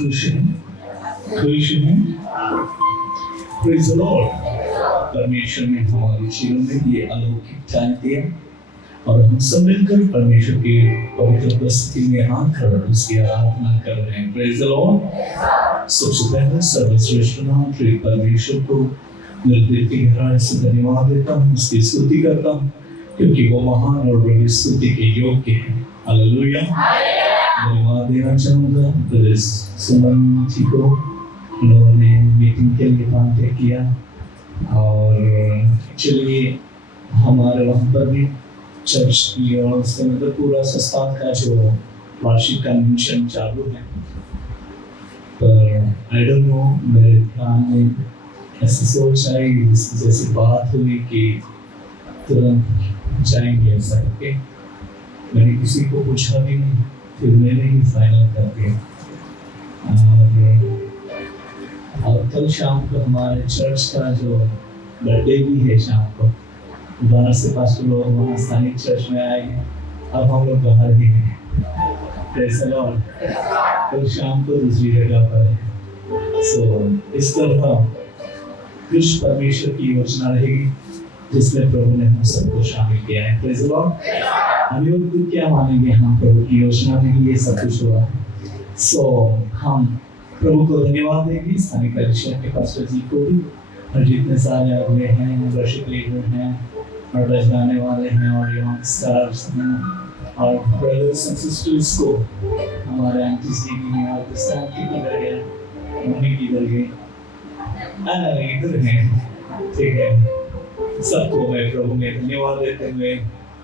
खुश हैं? खुश हैं? Praise the Lord. परमेश्वर ने हमारे जीवन में ये अलौकिक टाइम दिया और हम सब मिलकर परमेश्वर के पवित्र उपस्थिति में आकर उसकी आराधना कर रहे हैं। Praise the Lord. सबसे पहले सर्वश्रेष्ठ नाम परमेश्वर को मेरे दिल की गहराई से धन्यवाद देता हूँ, उसकी स्तुति करता हूँ क्योंकि वो महान और बड़ी स्तुति के योग्य है। हालेलुया। धन्यवाद देना चाहूँगा ब्रदर सुमन जी को, उन्होंने मीटिंग के लिए कांटेक्ट किया और चलिए हमारे वहाँ पर भी चर्च की और उसके मतलब पूरा संस्थान का जो वार्षिक कन्वेंशन चालू है, पर आई डोंट नो मेरे ध्यान में ऐसी सोच आई, जैसी बात हुई कि तुरंत जाएंगे ऐसा करके। मैंने किसी को पूछा भी नहीं, फिर मैंने ही फाइनल कर दिया। और कल शाम को हमारे चर्च का जो बर्थडे भी है शाम को, बाहर से पास लोग वहाँ स्थानीय चर्च में आए हैं, अब हम लोग बाहर ही हैं। Praise the Lord. कल शाम को दूसरी जगह पर है। सो इस तरह कुछ परमेश्वर की योजना रहेगी जिसमें प्रभु ने हम सबको शामिल किया है। Praise the Lord. हम लोग क्या मानेंगे, हम प्रभु की योजना में ही ये सब कुछ हुआ है। सो हम प्रभु को धन्यवाद देंगे, स्थानीय परिषद के पास्टर जी को भी और जितने सारे अगले हैं, वर्शिप लीडर हैं और बजाने वाले हैं और यंग स्टार्स हैं और ब्रदर्स एंड सिस्टर्स को, हमारे आंटी जी भी हैं और किसान की किधर गए, मम्मी किधर गई, इधर हैं, ठीक है। सबको मैं प्रभु में धन्यवाद देते हुए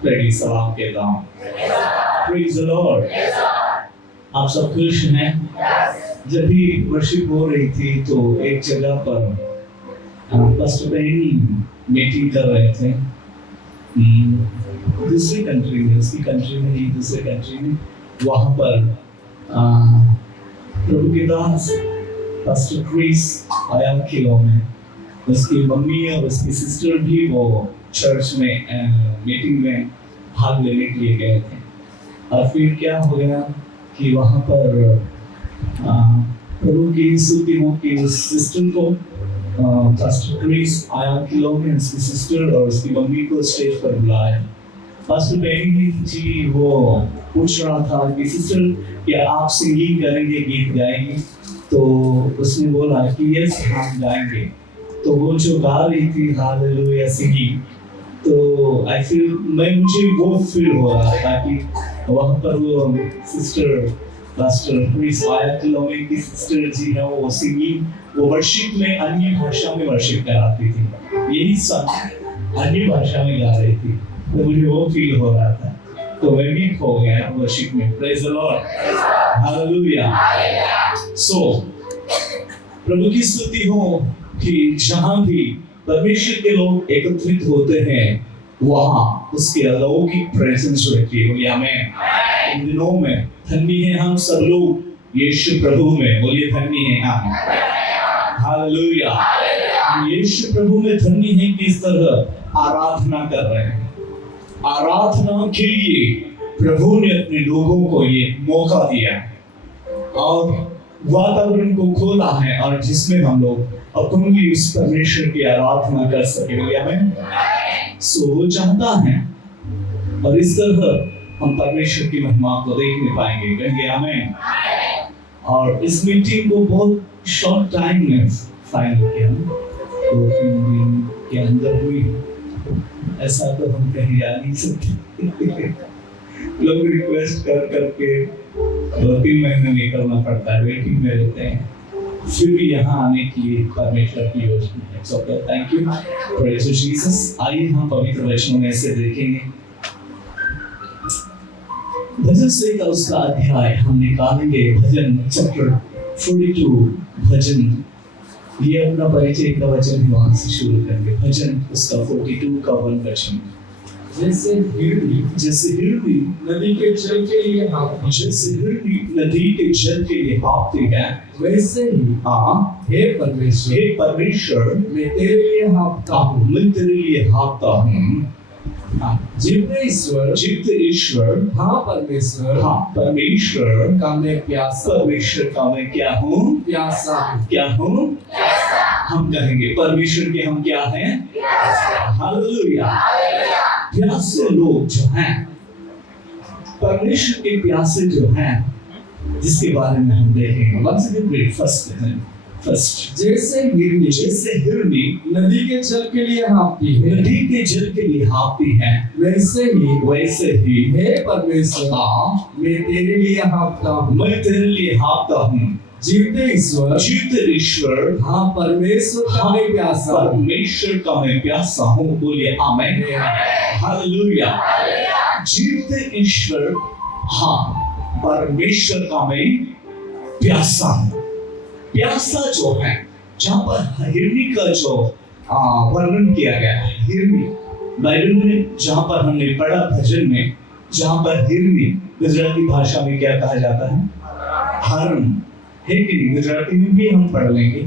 बड़ी सलाम कहता हूँ। Praise the Lord. आप सब खुश हैं? जब भी वर्शिप हो रही थी तो एक जगह पर पास्टर बहनी मीटिंग कर रहे थे दूसरी कंट्री में, उसकी कंट्री में नहीं, दूसरे कंट्री में। वहाँ पर प्रभु के दास पास्टर क्रिस आया किलो में, उसकी मम्मी और उसकी सिस्टर भी वो चर्च में मीटिंग में भाग लेने के लिए गए थे। और फिर क्या हो गया कि वहाँ पर प्रभु की स्तुति हो कि उस सिस्टर को पास्टर क्रिस आया किलो में उसकी सिस्टर और उसकी मम्मी को स्टेज पर बुलाया। पास्टर बेनी जी वो पूछ रहा था कि सिस्टर क्या आप सिंगिंग करेंगे, गीत गाएंगे? तो उसने बोला कि यस हम गाएंगे। तो वो जो गा रही थी हालेलुया सिंगिंग, तो आई फील मुझे वो फील हो रहा था कि वहाँ पर वो सिस्टर पास्टर क्रिस आया किलोमे की सिस्टर जी है, वो सिंगिंग, वो वर्शिप में अन्य भाषा में वर्शिप कराती थी, यही सॉन्ग अन्य भाषा में गा रही थी। तो मुझे वो फील हो रहा था, तो मैं भी खो गया वर्शिप में। Praise the Lord. हालेलुया। सो प्रभु की स्तुति हो कि जहाँ भी परमेश्वर के लोग एकत्रित होते हैं वहाँ उसके अलौकिक प्रेजेंस रहती है। बोलिए आमीन। इन दिनों में धन्य हैं हम सब लोग यीशु प्रभु में, बोलिए धन्य हैं हम। हालेलुया। यीशु प्रभु में धन्य हैं कि इस तरह आराधना कर रहे हैं। आराधना के लिए प्रभु ने अपने लोगों को ये मौका दिया है और वातावरण को खोला है और जिसमें हम लोग अपनी उस परमेश्वर की आराधना कर सके। बोलिए आमीन। सो वो चाहता है और इस तरह हम परमेश्वर की महिमा को देखने पाएंगे। कहेंगे आमीन। और इस मीटिंग को बहुत शॉर्ट टाइम में फाइनल किया, 2-3 दिन के अंदर हुई। ऐसा तो हम कहीं जा नहीं सकते। लोग रिक्वेस्ट कर करके 2-3 महीने निकलना पड़ता है, वेटिंग में रहते हैं, फिर भी यहाँ आने की परमेश्वर की योजना है। So thank you, praise Jesus. आइए हम पवित्र वचनों में से देखेंगे भजन से का उसका अध्याय हम निकालेंगे। भजन चैप्टर 42 भजन, ये अपना परिचय का वचन ही वहां से शुरू करेंगे। भजन उसका 42 का 1 वचन। जैसे हिरनी नदी के जल के लिए हाँफती, जैसे हिरनी नदी के जल के लिए हाँफती है, वैसे ही हे परमेश्वर मैं तेरे लिए मैं तेरे लिए हाँफता हूँ। हाँफता हूँ। हाँ, जीवते ईश्वर, जीवित ईश्वर, हाँ परमेश्वर, हाँ परमेश्वर का मैं प्यासा, परमेश्वर का मैं क्या हूँ? प्यासा हूँ। क्या हूँ? हम कहेंगे परमेश्वर के हम क्या हैं? हालेलुया। प्यासे लोग जो हैं, परमेश्वर के प्यासे जो हैं, जिसके बारे में हम देखेंगे। Once again, read first. जैसे हिरनी जैसे हिरनी नदी के जल के लिए हाँफती है, नदी के जल के लिए हाँफती है, वैसे ही हे परमेश्वर, हाँ, मैं तेरे लिए हाँफता हूँ। मैं तेरे लिए हाँफता हूँ। जीवते ईश्वर, जीवित ईश्वर, हाँ परमेश्वर का मैं प्यासा हूँ। परमेश्वर का मैं प्यासा हूँ। बोलिए आमीन। हालेलुया। जीवित ईश्वर, हाँ परमेश्वर का मैं प्यासा हूँ। प्यासा जो है, जहाँ पर हिरनी का जो वर्णन किया गया है, हिरनी बाइबल में जहाँ पर हमने पढ़ा भजन में, जहाँ पर हिरनी गुजराती भाषा में क्या कहा जाता है? हरण है कि नहीं? गुजराती में भी हम पढ़ लेंगे,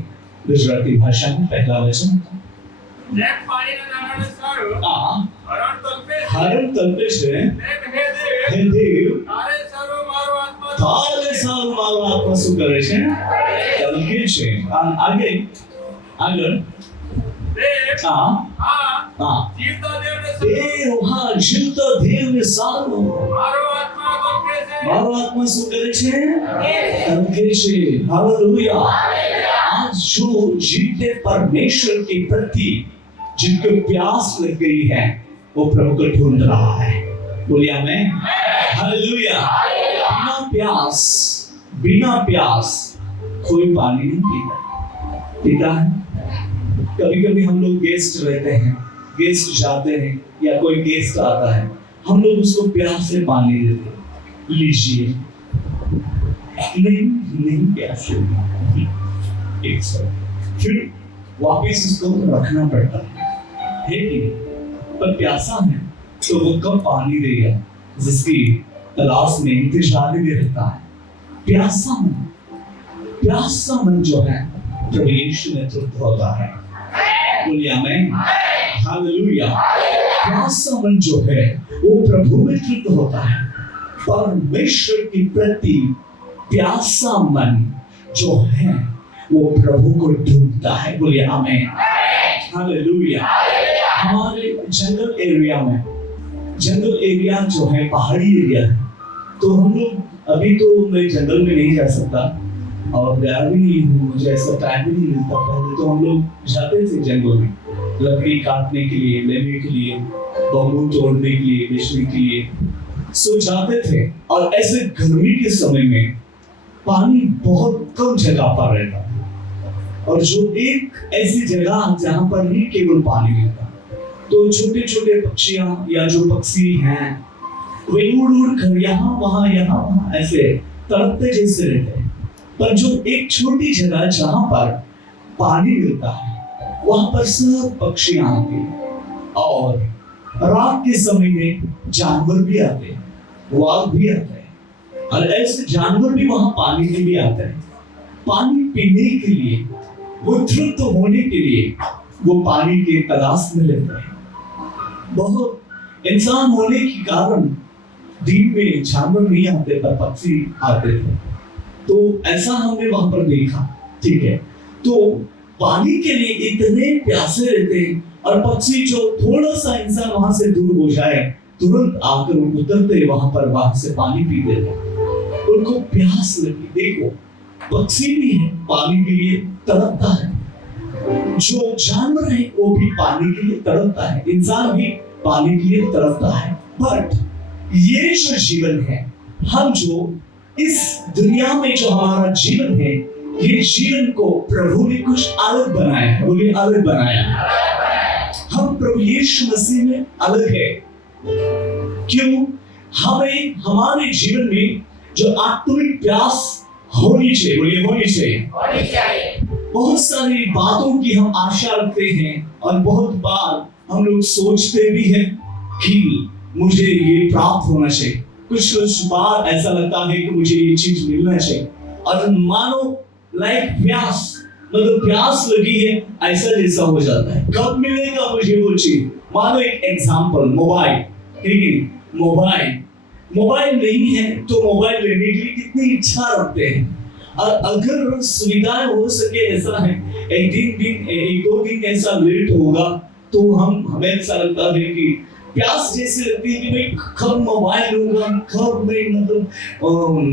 गुजराती भाषा में पहला वचन हरण तल्पे છે હે દેવ તારે સારું મારો આત્મા શું કરે છે? તલકે છે. આગળ દેવ, હા જીવતા દેવને સારું મારો આત્મા શું કરે છે? તલકે છે. હાલેલુયા. आज जो जीते परमेश्वर के प्रति जिनको प्यास लग गई है, वो प्रभु को ढूंढ रहा है। बोलिए आमीन। हालेलुया। बिना प्यास कोई पानी नहीं पीता है। कभी कभी हम लोग गेस्ट रहते हैं, गेस्ट जाते हैं या कोई गेस्ट आता है, हम लोग उसको प्यास से पानी देते हैं, लीजिए। नहीं प्यास लगती, एक साथ फिर वापस उसको रखना पड़ता है कि पर प्यासा है तो वो कब पानी देगा, जिसकी तलाश में इंतजार में रहता है। प्यासा मन जो है प्रभु यीशु में तृप्त होता है। बोलिए आमीन। हालेलुया। प्यासा मन जो है वो प्रभु में तृप्त होता है। परमेश्वर के प्रति प्यासा मन जो है वो प्रभु को ढूंढता है। बोलिए आमीन। हालेलुया। हमारे जंगल एरिया जो है, पहाड़ी एरिया है, तो हम लोग अभी तो मैं जंगल में नहीं जा सकता और गया भी नहीं हूँ, मुझे ऐसा टाइम भी नहीं मिलता। पहले तो हम लोग जाते थे जंगल में लकड़ी काटने के लिए, लेने के लिए, बम्बू तोड़ने के लिए, बेचने के लिए सो जाते थे। और ऐसे गर्मी के समय में पानी बहुत कम जगह पर रहता था, और जो एक ऐसी जगह जहां पर ही केवल पानी मिलता, तो छोटे छोटे पक्षियां या जो पक्षी हैं वे उड़ उड़ कर यहाँ वहां ऐसे तड़पते जैसे रहते हैं। पर जो एक छोटी जगह जहां पर पानी मिलता है, वहां पर सब पक्षियां आते हैं, और रात के समय में जानवर भी आते हैं, वाघ भी आते हैं, और ऐसे जानवर भी वहां पानी के लिए आते हैं, पानी पीने के लिए, वो तृप्त होने के लिए वो पानी के तलाश में लेते हैं। बहुत इंसान होने के कारण दिन में जानवर नहीं आते पर पक्षी आते थे, तो ऐसा हमने वहां पर देखा। ठीक है, तो पानी के लिए इतने प्यासे रहते हैं, और पक्षी जो थोड़ा सा इंसान वहां से दूर हो जाए तुरंत आकर उतरते वहां पर, वहां से पानी पीते थे। उनको प्यास लगी। देखो, पक्षी भी है पानी के लिए तड़पता है, जो जानवर है वो भी पानी के लिए तड़पता है, इंसान भी पानी के लिए तड़पता है। बट ये जो जीवन है, हम जो इस दुनिया में जो हमारा जीवन है, ये जीवन को प्रभु ने कुछ अलग बनाया है। बोलिए अलग बनाया है। हम प्रभु यीशु मसीह में अलग है। क्यों? हमें हमारे जीवन में जो आत्मिक प्यास होनी चाहिए, बोलिए होनी चाहिए। बहुत सारी बातों की हम आशा रखते हैं, और बहुत बार हम लोग सोचते भी हैं कि मुझे ये प्राप्त होना चाहिए। कुछ बार ऐसा लगता है कि मुझे ये चीज मिलना चाहिए, और मानो लाइक प्यास मतलब प्यास लगी है ऐसा जैसा हो जाता है। कब मिलेगा मुझे वो चीज? मानो एक एग्जांपल, मोबाइल, ठीक है, मोबाइल नहीं है तो मोबाइल लेने की कितनी इच्छा रखते हैं। और अगर सुविधाएं हो सके, ऐसा है एक दो दिन ऐसा लेट होगा तो हमें ऐसा लगता है कि प्यास जैसे लगती है कि भाई कब मोबाइल लूंगा, कब मैं मतलब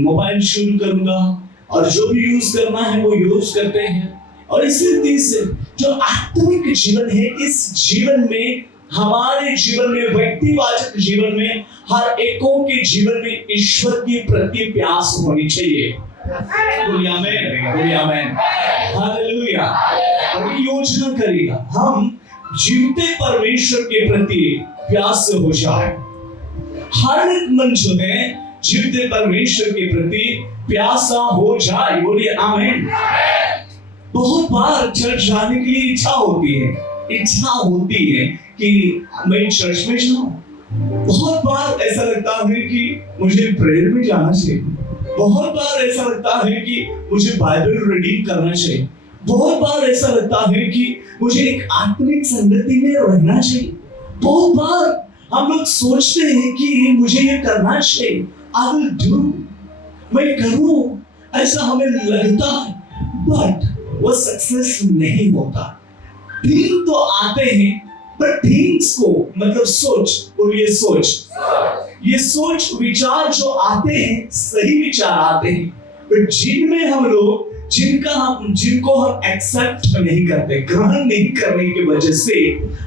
मोबाइल शुरू करूंगा, और जो भी यूज करना है वो यूज करते हैं। और इसी रीति से जो आत्मिक जीवन है, इस जीवन में, हमारे जीवन में, व्यक्तिवाचक जीवन में, हर एकों के जीवन में ईश्वर की प्रति प्यास होनी चाहिए। बोलिए आमीन, बोलिए आमीन, हालेलुया। और योजना करेगा हम जीवते परमेश्वर के प्रति प्यास से हो जाए। हर एक मन जो है जीवते परमेश्वर के प्रति प्यासा हो जाए। बोलिए आमीन। बहुत बार चर्च जाने के लिए इच्छा होती है कि मैं चर्च में जाऊं। बहुत बार ऐसा लगता है कि मुझे प्रेयर में जाना चाहिए। बहुत बार ऐसा लगता है कि मुझे बाइबल रीडिंग करना चाहिए। बहुत बार ऐसा लगता है कि मुझे एक आत्मिक संगति में रहना चाहिए। बहुत बार हम लोग सोचते हैं कि मुझे ये करना चाहिए, I will do, मैं करूं, ऐसा हमें लगता है, बट वो सक्सेस नहीं होता। दिन तो आते हैं, पर थिंग्स को मतलब सोच, और ये सोच विचार जो आते हैं, सही विचार आते हैं, पर जिनमें हम लोग जिनको हम एक्सेप्ट नहीं करते, ग्रहण नहीं करने की वजह से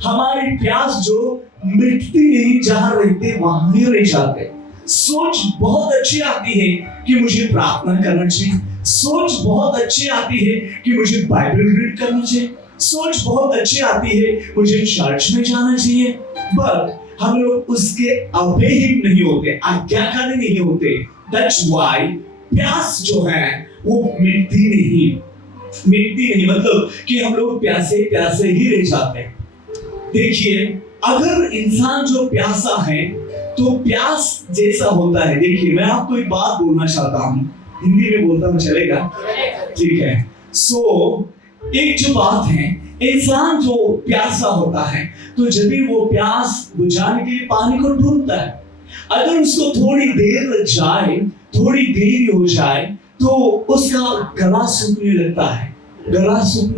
हमारी प्यास जो मिटती नहीं, जहां रहते वहां ही रह जाते। सोच बहुत अच्छी आती है कि मुझे प्रार्थना करना चाहिए, सोच बहुत अच्छी आती है कि मुझे बाइबल रीड करना चाहिए, सोच बहुत अच्छी आती है मुझे चर्च में जाना चाहिए, बट हम लोग उसके अवेहिम नहीं होते, आज्ञाकारी नहीं होते। दैट्स व्हाई प्यास जो है वो मिटती नहीं, मतलब कि हम लोग प्यासे ही रह जाते हैं। देखिए, अगर इंसान जो प्यासा है तो प्यास जैसा होता है। देखिए, मैं आपको एक बात बोलना चाहता हूँ, हिंदी में बोलता हूँ, चलेगा? ठीक है। एक जो बात है, इंसान जो प्यासा होता है तो जब भी वो प्यास बुझाने के लिए पानी को ढूंढता है, अगर उसको थोड़ी देर लग जाए, थोड़ी देरी हो जाए, तो उसका गला सूखने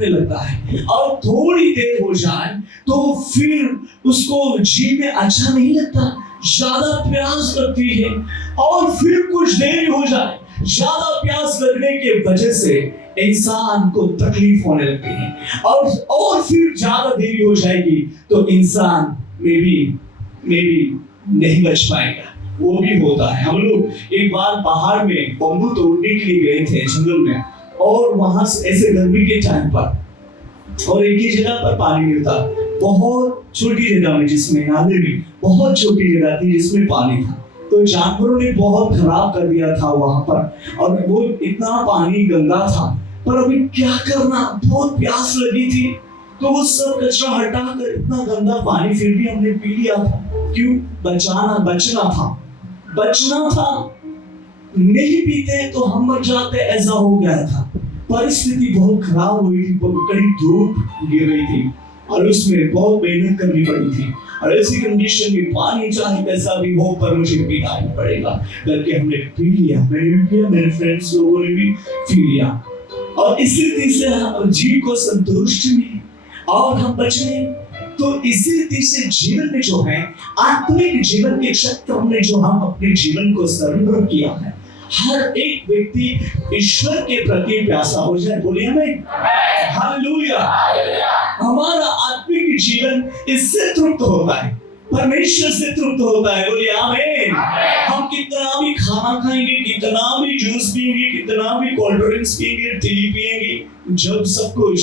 लगता है, और थोड़ी देर हो जाए तो फिर उसको जी में अच्छा नहीं लगता, ज्यादा प्यास लगती है, और फिर कुछ देर हो जाए, ज्यादा प्यास लगने के वजह से इंसान को तकलीफ होने लगती है, और फिर ज्यादा देरी हो जाएगी तो इंसान में भी नहीं बच पाएगा। वो भी होता है। हम लोग एक बार बाहर में बम्बू तोड़ने के लिए गए थे जंगल में, और वहां से ऐसे गर्मी के टाइम पर, और एक ही जगह पर पानी मिलता, बहुत छोटी जगह में, जिसमें नाले भी बहुत छोटी जगह थी जिसमें पानी था। तो जानवरों ने बहुत खराब कर दिया था वहां पर, और वो इतना पानी गंदा था, पर अभी क्या करना, बहुत प्यास लगी थी, तो वो सब कचरा हटाकर इतना गंदा पानी फिर भी हमने पी लिया था। क्यों? बचना था, नहीं पीते तो हम मर जाते, ऐसा हो गया था। परिस्थिति बहुत खराब हुई थी, कड़ी धूप गिर रही थी, और उसमें बहुत मेहनत करनी पड़ी थी, और ऐसी कंडीशन में पानी चाहे कैसा भी हो, पर मुझे पीना ही पड़ेगा करके हमने पी लिया। मैंने भी पिया, मेरे फ्रेंड्स लोगों ने भी पी लिया, और इसी रीति से जीव को संतुष्टि मिली और हम बच गए। तो इसी रीति से जीवन में जो है, आत्मिक जीवन के क्षेत्र में जो हम अपने जीवन को सरेंडर किया है, हर एक व्यक्ति ईश्वर के प्रति प्यासा हो जाए। बोलिए हमें हालेलुया। हमारा आत्मिक जीवन इससे तृप्त होता है, परमेश्वर से तृप्त होता है। बोलिए आमीन। हम कितना भी खाना खाएंगे, कितना भी जूस पिएंगे, कितना भी कोल्ड ड्रिंक्स पिएंगे, टी पिएंगे, जब सब कुछ,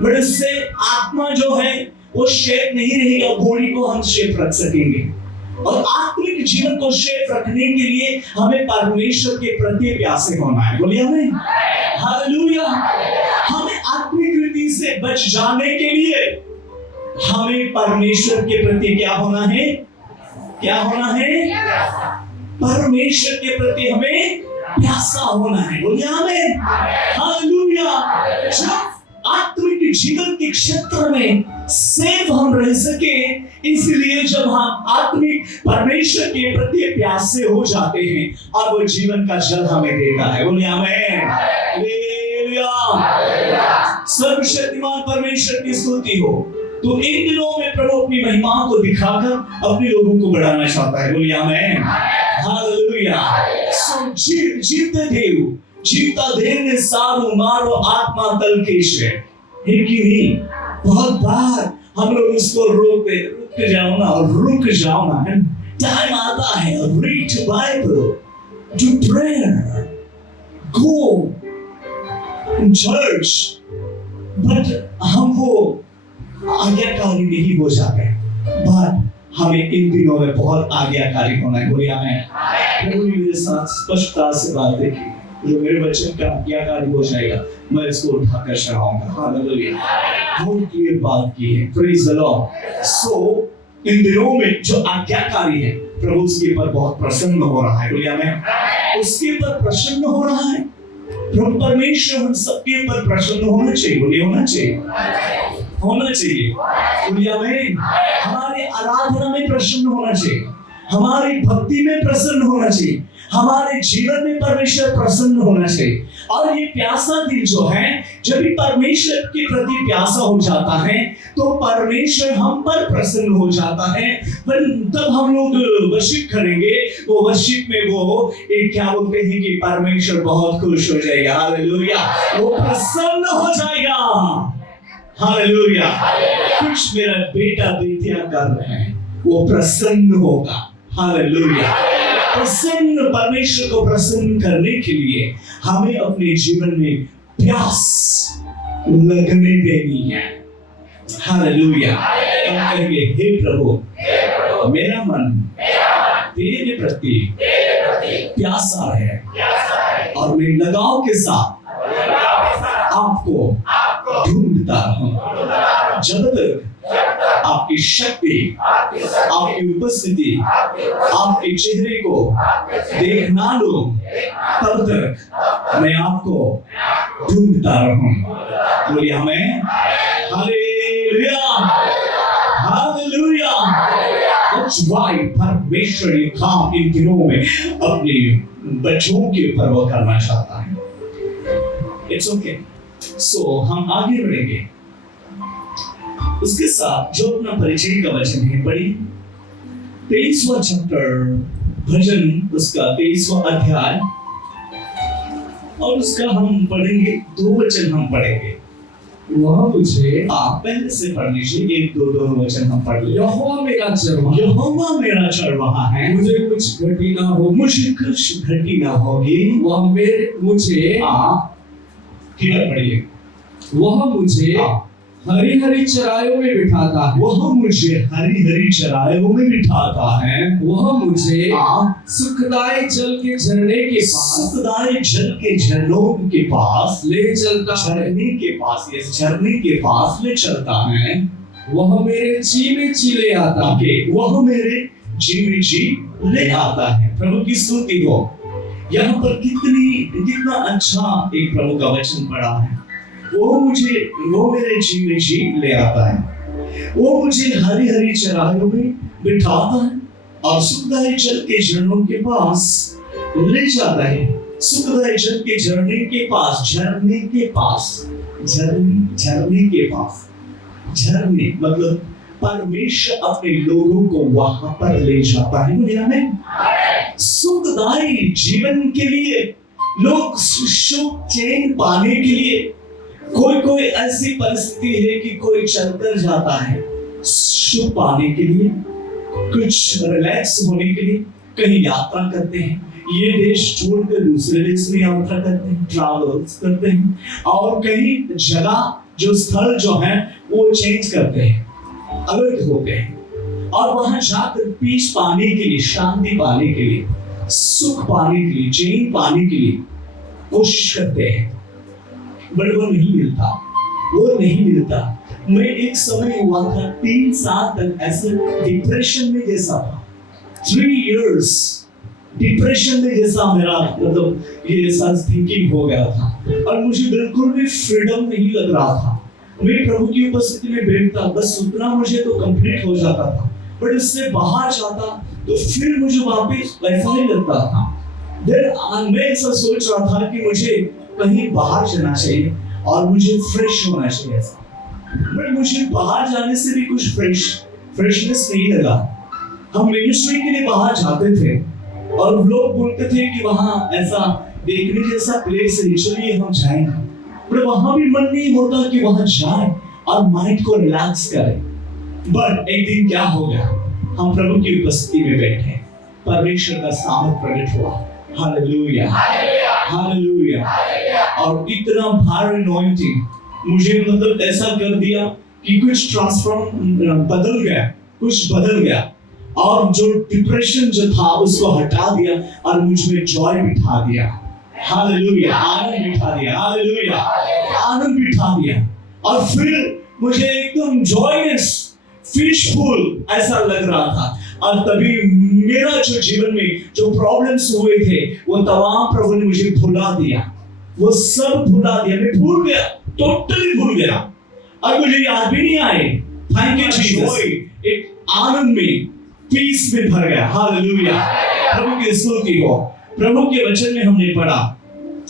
बट इससे आत्मा जो है वो शेप नहीं रहेगा। बॉडी को हम शेप रख सकेंगे, और आत्मिक जीवन को शेप रखने के लिए हमें परमेश्वर के प्रति प्यासे होना है। बोलिए हमें हालेलुया। हमें आत्मिक रीति से बच जाने के लिए हमें परमेश्वर के प्रति क्या होना है? परमेश्वर के प्रति हमें प्यासा होना है। बोलिए आमीन। हालेलुया। जब आत्मिक जीवन के क्षेत्र में सेफ हम रह सके, इसलिए जब हम आत्मिक परमेश्वर के प्रति प्यासे हो जाते हैं और वो जीवन का जल हमें देता है। बोलिए आमीन। हालेलुया। सर्वशक्तिमान परमेश्वर की स्तुति हो। तो इन दिनों में प्रभु अपनी महिमा को दिखाकर अपने लोगों को बढ़ाना चाहता है। बोलिए आमीन। हालेलुया। सो जीवते देव, जीवता देव ने सारो मारो आत्मा तल के है कि नहीं। बहुत बार हम लोग उसको रोकते, रुक जाओ ना और रुक जाओ ना। टाइम आता है, read Bible, do prayer, go in church, but हम वो आज्ञाकारी नहीं हो जाते। बट हमें इन दिनों में बहुत आज्ञाकारी होना है। बोलिए आमीन। प्रभु ने मेरे साथ स्पष्टता से बात देखी, जो मेरे वचन का आज्ञाकारी हो जाएगा मैं इसको उठाकर चढ़ाऊंगा। हालेलुया। बहुत क्लियर बात की है। Praise the Lord. सो इन दिनों में जो आज्ञाकारी है प्रभु उसके ऊपर बहुत प्रसन्न हो रहा है। बोलिए आमीन। उसके ऊपर प्रसन्न हो रहा है प्रभु परमेश्वर। हम सबके ऊपर प्रसन्न होना चाहिए। बोलिए होना चाहिए, होना चाहिए। बोलिए आमीन। हमारे आराधना में प्रसन्न होना चाहिए, हमारी भक्ति में प्रसन्न होना चाहिए, हमारे जीवन में परमेश्वर प्रसन्न होना चाहिए। और ये प्यासा दिल जो है, जब भी परमेश्वर के प्रति प्यासा हो जाता है तो परमेश्वर हम पर प्रसन्न हो जाता है। तब हम लोग वर्शिप करेंगे, वो वर्शिप में वो एक क्या बोलते हैं कि परमेश्वर बहुत खुश हो जाएगा। हालेलुया। वो प्रसन्न हो जाएगा। हालेलुया। कुछ मेरा बेटा बेटियां कर रहे हैं, वो प्रसन्न होगा। हालेलुया। प्रसन्न परमेश्वर को प्रसन्न करने के लिए हमें अपने जीवन में प्यास लगने देनी है। हालेलुया। हम कहेंगे हे प्रभु, मेरा मन तेरे प्रति प्यासा है और मैं लगाव के साथ आपको ढूंढता हूं। जब तक आपकी शक्ति, आपकी उपस्थिति, आपके चेहरे को देख ना लूं, तब तक मैं आपको ढूंढता रहूं। बोलिए हमें हालेलुया। हालेलुया। That's why परमेश्वर ये काम इन दिनों में अपने बच्चों के ऊपर वो करना चाहता है। It's okay. So हम आगे बढ़ेंगे। उसके साथ जो अपना परिचय का वचन है पढ़ी 23वां चैप्टर, भजन उसका 23वां अध्याय, और उसका हम पढ़ेंगे 2 वचन हम पढ़ेंगे। वह मुझे, आप पहले से पढ़ लीजिए, 1-2 वचन हम पढ़ लेंगे। यहोवा मेरा चरवाहा, यहोवा मेरा चरवाहा है, मुझे कुछ घटी ना हो, मुझे कुछ घटी ना होगी। वह मुझे पढ़िए। वह मुझे हरी हरी चराइयों में बिठाता है, वह मुझे हरी हरी चराइयों में बिठाता है। वह मुझे सुखदायी जल के झरने के पास, सुखदायी जल के झरनों के पास ले चलता है। झरने के पास, इस झरने के पास ले चलता है। वह मेरे जी में जी ले आता है, वह मेरे जी में जी ले आता है। प्रभु की स्तुति हो। यहाँ पर कितना अच्छा एक प्रभु का वचन पड़ा है। वो मेरे जी में जी ले आता है, वो मुझे हरी हरी चराइयों में बिठाता है और सुखदायी जल के झरनों के पास ले जाता है। सुखदायी जल के झरने के पास, झरने के पास, झरने के पास, झरने मतलब परमेश्वर अपने लोगों को वहां पर ले जाता है। दुनिया में सुखदायी जीवन के लिए, लोग सुख चैन पाने के लिए, कोई ऐसी परिस्थिति है कि कोई चलकर जाता है सुख पाने के लिए, कुछ रिलैक्स होने के लिए कहीं यात्रा करते हैं, ये देश छोड़कर दूसरे देश में यात्रा करते हैं, ट्रैवल्स करते हैं, और कहीं जगह जो स्थल जो है वो चेंज करते हैं, अलग होते हैं, और वहां जाकर पीस पाने के लिए, शांति पाने के लिए, सुख पाने के लिए, चैन पाने के लिए कोशिश करते हैं, बट वो नहीं मिलता। मैं एक समय हुआ था 3 साल तक ऐसे डिप्रेशन में जैसा था। 3 years डिप्रेशन में जैसा मेरा मतलब ये ऐसा थिंकिंग हो गया था और मुझे बिल्कुल भी फ्रीडम नहीं लग रहा था। मैं प्रभु की उपस्थिति में बैठता, बस उतना मुझे तो कंप्लीट हो जाता था, बट इससे बाहर जाता तो फिर मुझे वापस वैसा ही लगता था। मैं ऐसा सोच रहा था कि मुझे कहीं बाहर जाना चाहिए और मुझे फ्रेश होना चाहिए ऐसा, बट मुझे बाहर जाने से भी कुछ फ्रेशनेस नहीं लगा। हम मिनिस्ट्री के लिए बाहर जाते थे और लोग बोलते थे कि वहां ऐसा देखने जैसा प्लेस है, चलिए हम जाएंगे, पर वहां भी मन नहीं होता कि वहां जाए और माइंड को रिलैक्स करें। बट एक दिन क्या हो गया, हम प्रभु की उपस्थिति में बैठे, परमेश्वर का सामर्थ प्रकट हुआ। Hallelujah hallelujah. और इतना भारी अनॉइंटिंग मुझे मतलब ऐसा कर दिया कि कुछ ट्रांसफॉर्म बदल गया, कुछ बदल गया और जो डिप्रेशन जो था उसको हटा दिया और मुझ में जॉय बिठा दिया। हालेलुया, आनंद बिठा दिया। हालेलुया, आनंद बिठा दिया और फिर मुझे एकदम जॉयलेस फिशफुल ऐसा लग रहा था। और तभी मेरा जो जीवन में जो प्रॉब्लम्स हुए थे वो तमाम प्रभु ने मुझे भुला दिया, वो सब भुला दिया। मैं भूल गया, टोटली भूल गया और मुझे याद भी नहीं आए। Thank you Jesus. एक आनंद में, पीस में भर गया। हालेलुया, प्रभु की स्तुति हो। प्रभु के वचन में हमने पढ़ा,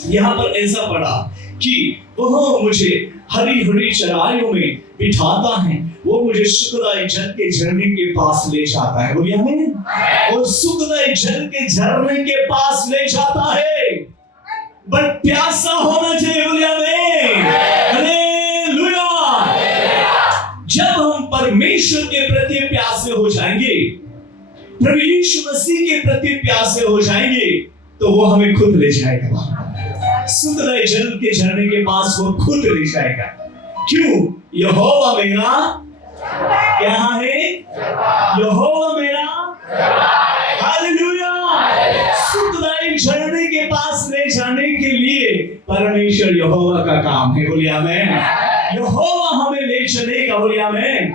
यहाँ पर ऐसा पढ़ा कि वह मुझे हरी हरी चराइयों में बिठाता है, वो मुझे सुखदायी जल के झरने के पास ले जाता है। बोलिए आमीन। और सुखदायी जल के झरने के पास ले जाता है, बट प्यासा होना चाहिए। बोलिए आमीन। हालेलुया। जब हम परमेश्वर के प्रति प्यासे हो जाएंगे, प्रभु यीशु मसीह के प्रति प्यासे हो जाएंगे, तो वो हमें खुद ले जाएगा। सुखदायी जल के झरने के पास वो खुद ले जाएगा। क्यों? यहोवा मेरा क्या है? यहोवा मेरा। हालेलुया। सुखदायी झरने के पास ले जाने के लिए परमेश्वर यहोवा का काम है। बोलिए आमीन। यहोवा हमें ले चलेगा। बोलिए आमीन।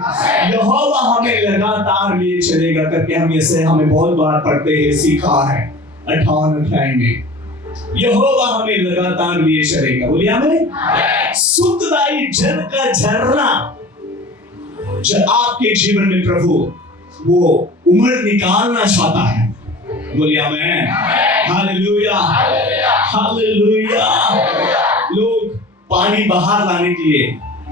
यहोवा हमें लगातार ले चलेगा करके हम इसे हमें बहुत बार पढ़ते हैं, सीखा है 58 अध्याय में। यहोवा हमें लगातार लिए चलेगा। बोलिए आमीन। सुखदायी जल का झरना जो आपके जीवन में प्रभु वो उमड़ निकालना चाहता है। बोलिए आमीन। Hallelujah hallelujah. लोग पानी बाहर लाने के लिए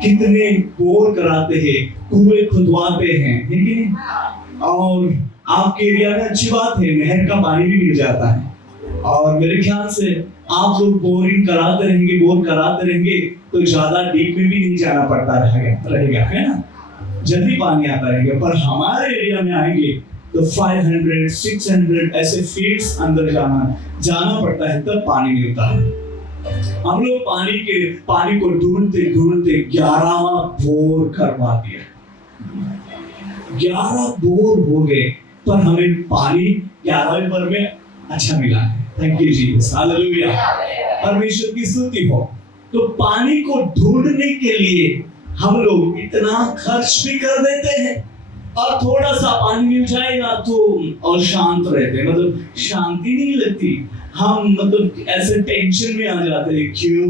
कितने बोर कराते हैं, कुएं खुदवाते हैं, लेकिन और आपके एरिया में अच्छी बात है, नहर का पानी भी मिल जाता है। और मेरे ख्याल से आप लोग बोर कराते रहेंगे तो ज्यादा डीप में भी नहीं जाना पड़ता रहेगा, है ना, जल्दी पानी आता रहेगा। पर हमारे एरिया में आएंगे तो 500 600 ऐसे फीट्स अंदर जाना पड़ता है, तब पानी मिलता है। हम लोग पानी को ढूंढते ढूंढते 11वां बोर करवा दिया। 11 बोर हो गए, पर हमें पानी 11वें बोर में अच्छा मिला है। Thank you Jesus. हालेलुया। परमेश्वर की स्तुति हो। तो पानी को ढूंढने के लिए हम लोग इतना खर्च भी कर देते हैं और थोड़ा सा पानी मिल जाएगा तो और शांत रहते हैं, मतलब शांति नहीं लगती। हम मतलब ऐसे टेंशन में आ जाते हैं। क्यों?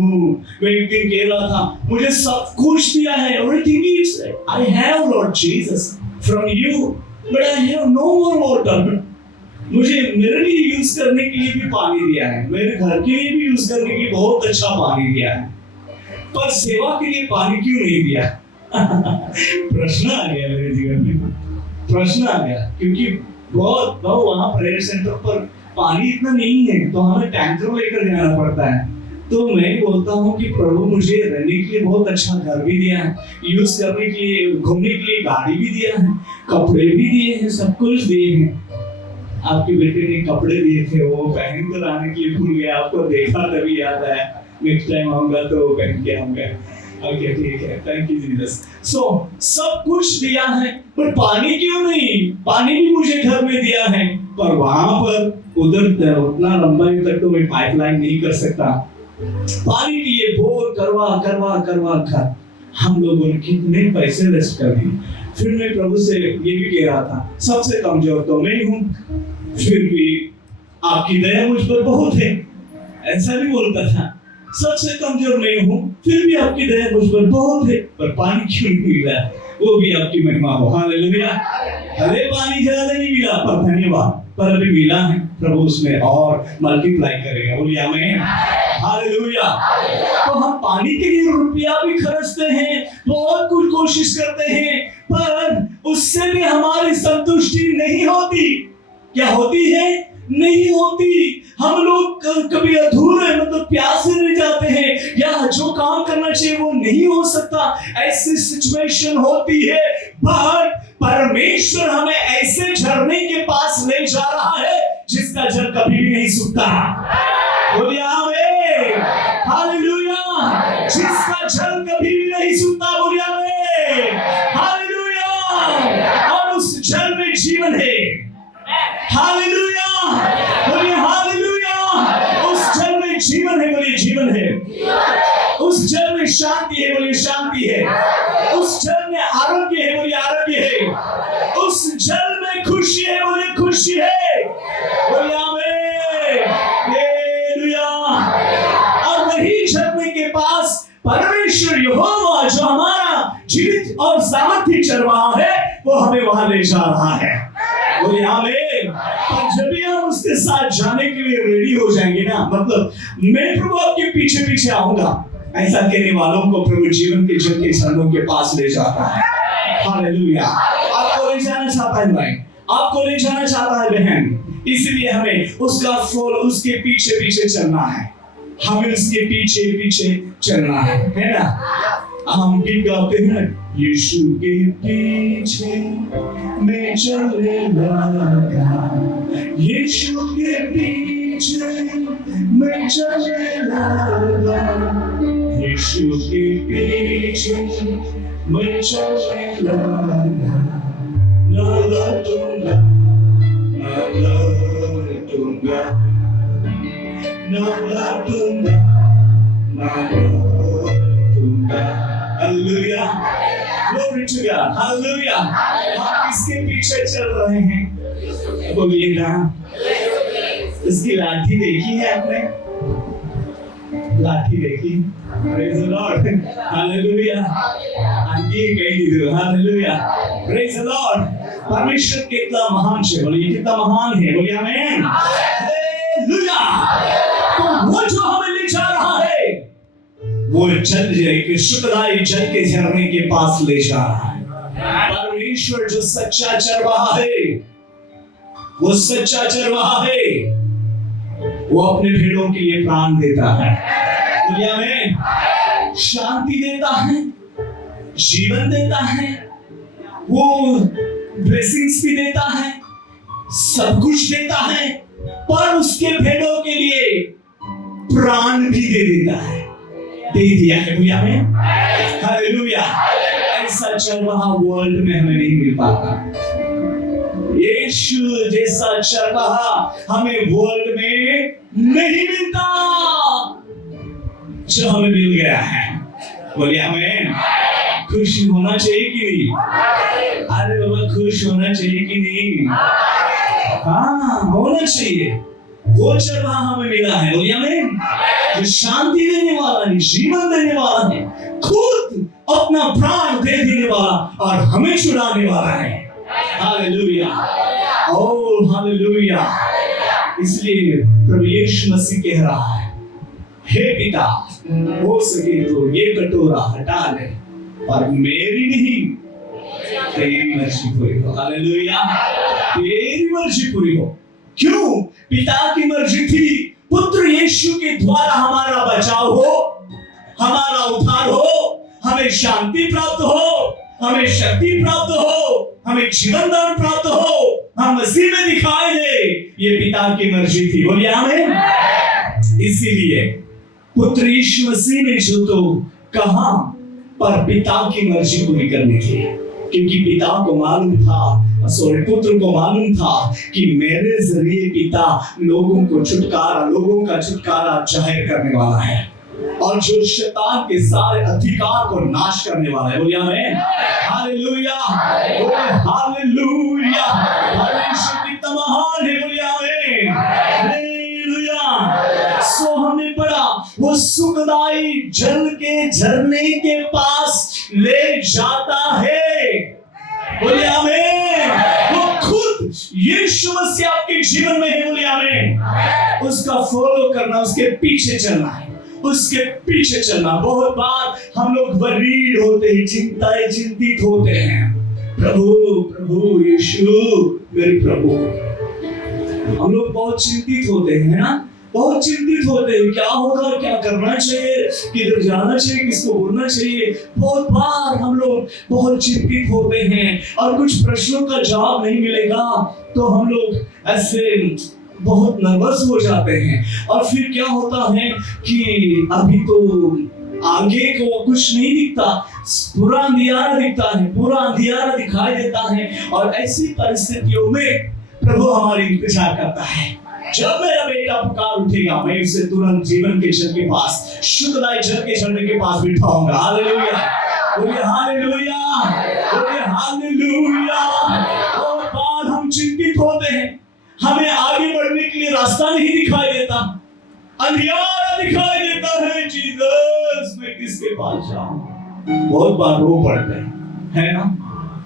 मैं एक दिन कह रहा था, मुझे सब कुछ दिया है, everything is I have Lord Jesus from you, but I have no more water. मुझे मेरे लिए यूज करने के लिए भी पानी दिया है, मेरे घर के लिए भी यूज करने के लिए बहुत अच्छा पानी दिया है, पर सेवा के लिए पानी क्यों नहीं दिया? प्रश्न आ गया मेरे जीवन में, प्रश्न आ गया, क्योंकि बहुत वहां प्रेयर सेंटर पर पानी इतना नहीं है, तो हमें टैंकर लेकर जाना पड़ता है। तो मैं बोलता हूँ कि प्रभु मुझे रहने के लिए बहुत अच्छा घर भी दिया है, यूज करने के लिए, घूमने के लिए गाड़ी भी दिया है, कपड़े भी दिए हैं, सब कुछ दिए हैं। आपके बेटे ने कपड़े दिए थे, वो पहन कर आने के लिए भूल गया, आपको देखा तभी याद आया। नेक्स्ट टाइम आऊंगा तो पहन के आऊंगा। ओके ठीक है, थैंक यू जीसस। सो सब कुछ दिया है, पर पानी क्यों नहीं? पानी भी मुझे घर में दिया है, पर वहां पर उधर उतना लंबाई तक तो मैं पाइपलाइन नहीं कर सकता। पानी के लिए बोर करवा कर हम लोगों ने कितने पैसे वेस्ट कर दिए। फिर मैं प्रभु से ये भी कह रहा था, सबसे कमजोर तो मैं हूँ, फिर भी आपकी दया मुझ पर बहुत है, ऐसा भी बोलता था। सबसे कमजोर नहीं हूँ, फिर भी आपकी दया मुझ पर बहुत है, पर पानी क्यों नहीं मिला, वो भी आपकी महिमा हो। हालेलुया। अरे पानी ज्यादा नहीं मिला, पर धन्यवाद, पर अभी मिला है, प्रभु उसमें और मल्टीप्लाई करेगा। बोलिए आमीन। हालेलुया। तो हम पानी के लिए रुपया भी खर्चते हैं, बहुत कुछ कोशिश करते हैं, पर उससे भी हमारी संतुष्टि नहीं होती। क्या होती है? नहीं होती। हम लोग कभी अधूरे मतलब प्यासे रह जाते हैं, या जो काम करना चाहिए वो नहीं हो सकता, ऐसी सिचुएशन होती है। पर परमेश्वर हमें ऐसे झरने के पास ले जा रहा है जिसका जल कभी भी नहीं सूखता। बोलिए आमीन। हालेलुया। जिसका जल कभी भी नहीं सूखता। बोलिए आमीन। हालेलुया। और उस जल में जीवन है। हालेलुया। बोलिए हालेलुया। उस जल में जीवन है। बोलिए जीवन है। उस जल में शांति है। बोलिए शांति है। उस जल में आरोग्य है। बोलिए आरोग्य है। उस जल में खुशी है। बोलिए खुशी है। बोलिए आमीन। हालेलुया। और वही झरने के पास परमेश्वर यहोवा जो हमारा जीवित और सामर्थ्य चरवाहा है, वो हमें वहां ले जा रहा है। बोलिए आमीन। और जब भी हम उसके साथ जाने के लिए रेडी हो जाएंगे ना, मतलब मैं प्रभु आपके पीछे पीछे आऊंगा, ऐसा कहने वालों को प्रभु जीवन के जल के झरनों के पास ले जाता है। हालेलुया। आपको ले जाना चाहता है भाई, आपको ले जाना चाहता है बहन, इसलिए हमें उसका फॉल, उसके पीछे पीछे चलना है। हमें उसके पीछे पीछे चलना है ना। हम गीत गाते हैं, यीशु के पीछे मैं चलने लगा, यीशु के पीछे मैं चलने लगा, यीशु के पीछे मैं चलने लगा, ना लौटूंगा, ना लौटूंगा, ना लौटूंगा, ना लौटूंगा। Hallelujah. Glory to God. Hallelujah. हम किसके पीछे चल रहे हैं? बोलिए ना। इसकी लाठी देखी है आपने? लाठी देखी? Praise the Lord. Hallelujah. Aunty कहीं नहीं दो। हालेलुया। Praise the Lord. परमेश्वर कितना महान है। बोलिए कितना महान है। बोलिए आमीन। हालेलुया। तो वो जो हमें ले जा रहा है, वो जल के शुद्धदायी जल के झरने के पास ले जा रहा है। परमेश्वर जो सच्चा चरवाहा है, वो सच्चा चरवाहा है, वो अपने भेड़ों के लिए प्राण देता है। दुनिया में शांति देता है, जीवन देता है, वो ब्लेसिंग्स भी देता है, सब कुछ देता है, पर उसके भेड़ों के लिए प्राण भी दे देता है, दे दिया है। दुनिया में हालेलुया। ऐसा चरवाहा वर्ल्ड में हमें नहीं मिल पाता। यीशु जैसा चरवाहा हमें वर्ल्ड में नहीं मिलता, जो हमें मिल गया है। बोलिए हमें खुश होना चाहिए कि नहीं? अरे बाबा खुश होना चाहिए कि नहीं? हाँ होना चाहिए। वो चरवाहा हमें मिला है। बोलिए हमें जो शांति देने वाला है, जीवन देने वाला है, खुद अपना प्राण दे देने वाला और हमें छुड़ाने वाला है। हालेलुया। Oh hallelujah. इसलिए प्रभु यीशु मसीह कह रहा है, हे पिता हो सके तो ये कटोरा हटा ले, पर मेरी नहीं तेरी मर्जी पूरी हो। हालेलुया। तेरी मर्जी पूरी हो। क्यों? पिता की मर्जी थी पुत्र यीशु के द्वारा हमारा बचाव हो, हमारा उद्धार हो, हमें शांति प्राप्त हो, हमें शक्ति प्राप्त हो, हमें जीवन दान प्राप्त हो, हम मसीह में दिखाई दे। ये पिता की मर्जी थी। बोलिए आमीन। इसीलिए पुत्र यीशु मसीह ने जो तो कहा, पर पिता की मर्जी पूरी करनी थी, क्योंकि पिता को मालूम था, पुत्र को मालूम था कि मेरे जरिए पिता लोगों का छुटकारा जाहिर करने वाला है, और जो शैतान के सारे अधिकार को नाश करने वाला है। बोलिए आमीन। हालेलुया। हालेलुया। परमेश्वर कितना महान है। बोलिए आमीन। सुखदाई जल के झरने के पास ले जाता है। बोलिए आमीन। वो खुद यीशु मसीह आपके जीवन में है। बोलिए आमीन। उसका फॉलो करना, उसके पीछे चलना है, उसके पीछे चलना। बहुत बार हम लोग वरीड होते हैं, चिंतित होते हैं। प्रभु प्रभु यीशु मेरे प्रभु। हम लोग बहुत चिंतित होते हैं ना, बहुत चिंतित होते हैं। क्या होगा, क्या करना चाहिए, किधर जाना चाहिए, किसको बोलना चाहिए। बहुत बार हम लोग बहुत चिंतित होते हैं और कुछ प्रश्नों का जवाब नहीं मिलेगा तो हम लोग ऐसे बहुत नर्वस हो जाते हैं। और फिर क्या होता है कि अभी तो आगे को कुछ नहीं दिखता, पूरा अंधियारा दिखता है, पूरा अंधियारा दिखाई देता है। और ऐसी परिस्थितियों में प्रभु हमारी इंतजार करता है। जब मेरा बेटा पुकार उठेगा, मैं उसे तुरंत जीवन के जल के पास, शुद्धदाई जल के झरने के पास बिठाऊंगा। हालेलुया, बोलिए हालेलुया, बोलिए हालेलुया। और बाद हम चिंतित होते हैं, हमें आगे बढ़ने के लिए रास्ता नहीं दिखाई देता, अंधियारा दिखाई देता है। जीसस, मैं किसके पास जाऊं? बहुत बार रो पड़ते हैं, है ना?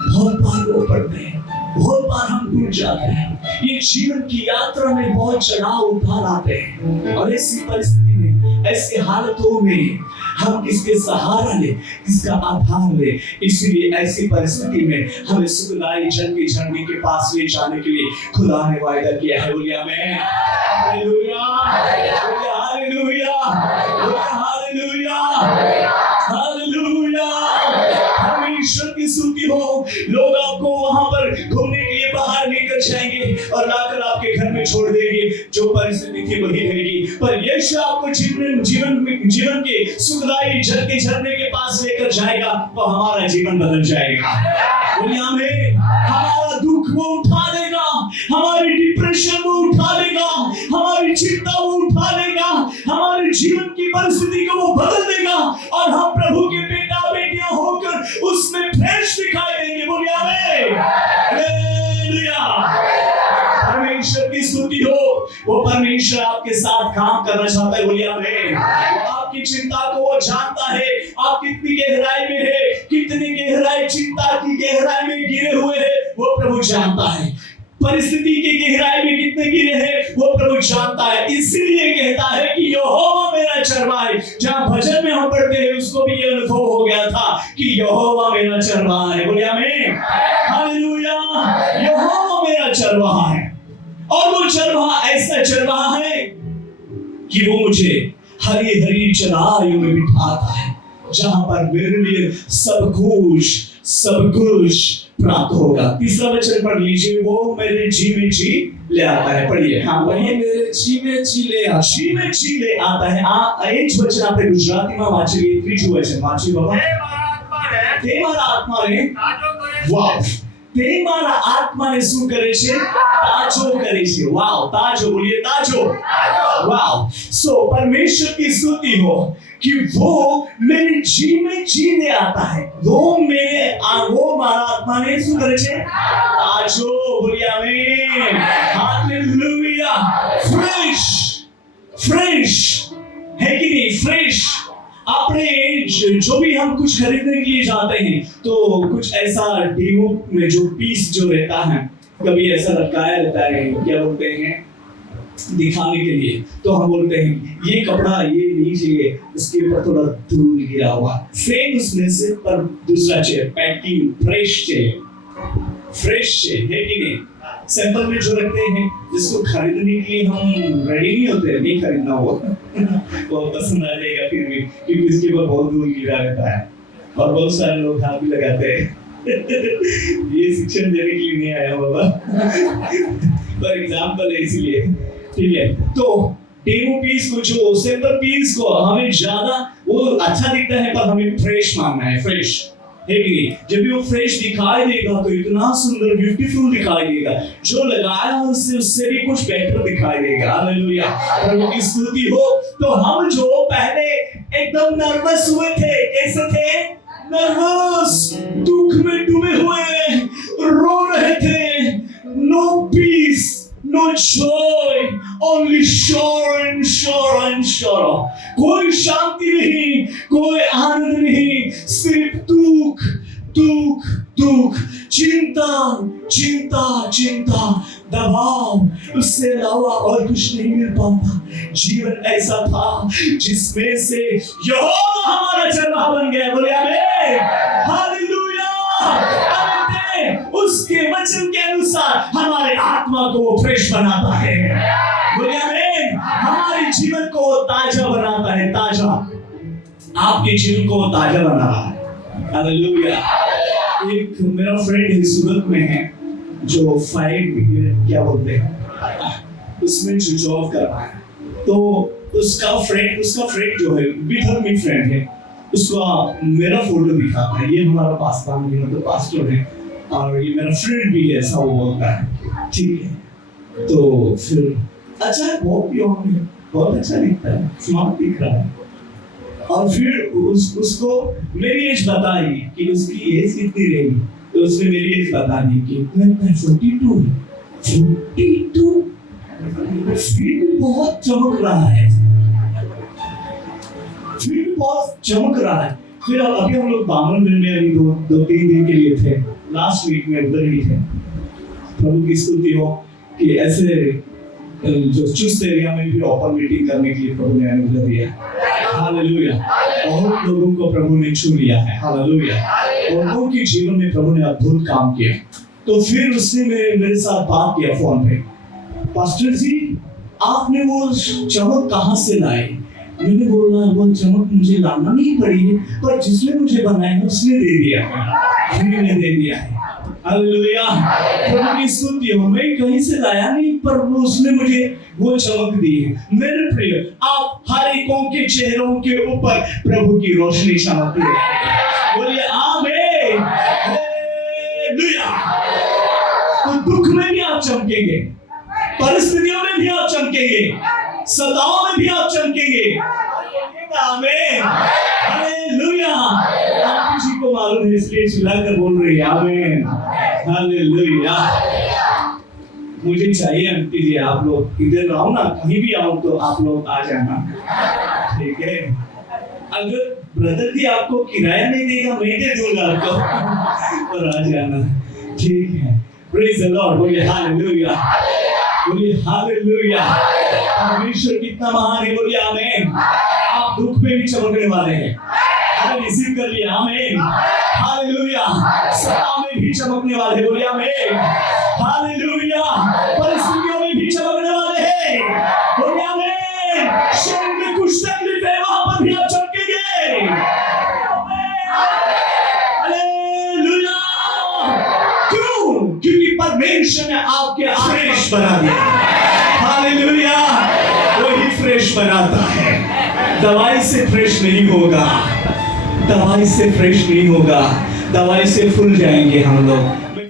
बहुत बार रो पड़ते हैं, बहुत बार हम टूट जाते हैं। ये जीवन की यात्रा में बहुत चढ़ाव उतार आते हैं और ऐसी परिस्थिति में, ऐसी हालतों में हम किसके सहारा ले, किसका आधार ले। इसलिए ऐसी परिस्थिति में हमें सुखदाई जल के झरने के पास ले जाने के लिए खुदा ने वायदा किया है। बोलिए आमीन, हालेलुया, बोलिए हालेलुया, बोलिए हालेलुया, हालेलुया। परमेश्वर की स्तुति हो। लोग आपको वहां पर घूमने के लिए बाहर लेकर जाएंगे और लाकर आपके घर में छोड़ देंगे। जो परिस्थिति थी वही रहेगी, पर यीशु आपको जीवन के सुखदाई जल के झरने के पास लेकर जाएगा, तो हमारा जीवन बदल जाएगा। बोलिए आमीन। हमारा दुख वो उठा देगा, हमारी डिप्रेशन वो उठा देगा, हमारी चिंता वो उठा देगा, हमारे जीवन की परिस्थिति को वो बदल देगा और हम प्रभु के बेटा बेटियां होकर उसमें फ्रेश दिखाई देंगे। बोलिए आमीन, हालेलुया। परमेश्वर की स्तुति हो। वो परमेश्वर आपके साथ काम करना चाहता है। बोलिए आमीन। आपकी चिंता को वो जानता है, आप कितनी गहराई में है, कितनी गहराई चिंता की गहराई में गिरे हुए हैं, वो प्रभु जानता है। परिस्थिति की गहराई में कितने गिरे हैं वो प्रभु जानता है। इसीलिए कहता है कि यहोवा मेरा चरवाहा है। जहां भजन में हम पढ़ते हैं उसको भी ये अनुभव हो गया था कि यहोवा मेरा चरवाहा है। बोलिए आमीन, हालेलुया। यहोवा मेरा चरवाहा है और वो चरवाहा ऐसा चरवाहा है कि वो मुझे हरी हरी चराइयों में बिठाता है, जहां पर मेरे लिए सब कुछ प्राप्त होगा। तीसरा वचन पढ़ लीजिए। वो मेरे जी में जी ले आता है। पढ़िए, हाँ पढ़िए। मेरे जी में जी ले आता है। એ જ વચન આપણે ગુજરાતીમાં વાંચીએ। ત્રીજું વચન વાંચીએ બાબા। તે મારા આત્માને વાવ, તે મારા આત્માને શું કરે છે? તાજો કરે છે। વાવ, તાજો, बोलिए ताजो, वाव। सो परमेश्वर की स्तुति हो कि वो मेरे जी में जी ले आता है। वो मारा आत्मा ने શું કરે છે? તાજો, बोलिए आमीन, हालेलुया। फ्रेश है कि नहीं? फ्रेश। आपने जो भी हम कुछ खरीदने के लिए जाते हैं तो कुछ ऐसा डेमो में जो पीस जो रहता है, कभी ऐसा लटकाया रहता है, क्या बोलते हैं, दिखाने के लिए, तो हम बोलते हैं ये कपड़ा ये लीजिए, उसके ऊपर थोड़ा धूल गिरा हुआ। सेम उसमें से पर दूसरा चाहिए, पैकिंग फ्रेश चाहिए है कि नहीं? सैंपल में जो रखते हैं जिसको खरीदने के लिए हम रेडी नहीं होते, नहीं खरीदना वो वो पसंद आ जाएगा फिर भी, क्योंकि इसके ऊपर बहुत धूल गिरा रहता है और बहुत सारे लोग हाथ भी लगाते हैं। ये शिक्षण देने के लिए नहीं आया बाबा, पर एग्जाम्पल है इसीलिए, ठीक है। तो डेमो पीस को, जो सैंपल पीस को हमें ज्यादा वो अच्छा दिखता है पर हमें फ्रेश मांगना है, फ्रेश है कि नहीं? जब भी वो फ्रेश दिखाई देगा तो इतना सुंदर ब्यूटीफुल दिखाई देगा, जो लगाया उससे भी कुछ बेहतर दिखाई देगा। हालेलुया, प्रभु की स्तुति हो। तो हम जो पहले एकदम नर्वस हुए थे, कैसे थे? नर्वस, दुख में डूबे हुए, रो रहे थे, no peace, no joy, only sorrow and sorrow. कोई शांति नहीं, कोई आनंद नहीं, सिर्फ दुख, दुख, दुख, चिंता, चिंता, चिंता, दबाव, उससे अलावा और कुछ नहीं मिल पाता। जीवन ऐसा था जिसमें से यहोवा हमारा चरवाहा बन गया। बोले आमीन, हालेलुया। आमीन। उसके वचन के अनुसार हमारे आत्मा को वो फ्रेश बनाता है। बोले आमीन। हमारे जीवन को वो ताजा बनाता है, ताजा। आपके जीवन को वो ताजा बना रहा है। हालेलुया। एक मेरा फ्रेंड है, सूरत में है, जो फाइव क्या बोलते हैं उसमें जो जॉब कर रहा है। तो उसका फ्रेंड जो है विधर्मी फ्रेंड है, उसका मेरा फोटो दिखाता है। ये हमारा पास्टर है और ये मेरा फ्रेंड भी है, ऐसा वो बोलता है। ठीक है, तो फिर अच्छा है, बहुत अच्छा दिखता है, स्मार्ट दिख रहा है। और फिर उसको मेरी एज बताई कि उसकी एज कितनी रहेगी, तो उसने मेरी एज बता दी कि 42 है। 42 फिर भी बहुत चमक रहा है, फिर भी बहुत चमक रहा है। फिर अभी हम लोग बामन में अभी दो तीन दिन के लिए थे, लास्ट वीक में उधर ही थे। प्रभु की स्तुति हो कि ऐसे जो चुस्त एरिया में भी ओपन मीटिंग करने के लिए प्रभु ने अनुग्रह दिया। हालेलुया। बहुत लोगों को प्रभु ने छू लिया है। हालेलुया। और लोगों के जीवन में प्रभु ने अद्भुत काम किया। तो फिर उसने मेरे साथ बात किया फोन पे, पास्टर जी आपने वो चमक कहाँ से लाए? मैंने बोला वो चमक मुझे लाना नहीं पड़ी है, पर जिसने मुझे बनाया है उसने दे दिया है, फ्री में दे दिया है। हालेलुया। प्रभु की स्तुति हो। मैं कहीं से लाया नहीं, पर उसने मुझे वो चमक दी है। मेरे प्रिय, आप हर एकों के चेहरों के ऊपर प्रभु की रोशनी चमकती है। बोलिए आमीन, हालेलुया। तो दुख में भी आप चमकेंगे, परिस्थितियों में भी आप चमकेंगे, सदाओं में भी आप चमकेंगे। आमीन, हालेलुया। आप किसी को मालूम है, इसलिए चिल्लाकर बोल रही है आमीन, हालेलुया। मुझे चाहिए आंटी जी, आप लोग इधर आओ ना, कहीं भी आओ तो आप लोग आ जाना, ठीक है? अगर ब्रदर भी आपको किराया नहीं देगा, मैं दे दूंगा आपको, और आ जाना, ठीक है? Praise the Lord. बोलिए हालेलुया, बोलिए हालेलुया। परमेश्वर कितना महान है। बोलिए आमीन। आप दुख में भी चमकने वाले हैं, अगर रिसीव कर लिया आमीन, हालेलुया। सदा में भी चमकने वाले हैं। बोलिए आमीन, हालेलुया। परिस्थितियों में भी चमकने वाले हैं। बोलिए आमीन। शरीर में कुछ तकलीफ है, वहां पर भी आप चमकेंगे। हालेलुया। क्यों? क्योंकि परमेश्वर ने आपके फ्रेश बना दिया। हालेलुया। वही फ्रेश बनाता है, दवाई से फ्रेश नहीं होगा, दवाई से फ्रेश नहीं होगा, दवाई से फूल जाएंगे हम लोग।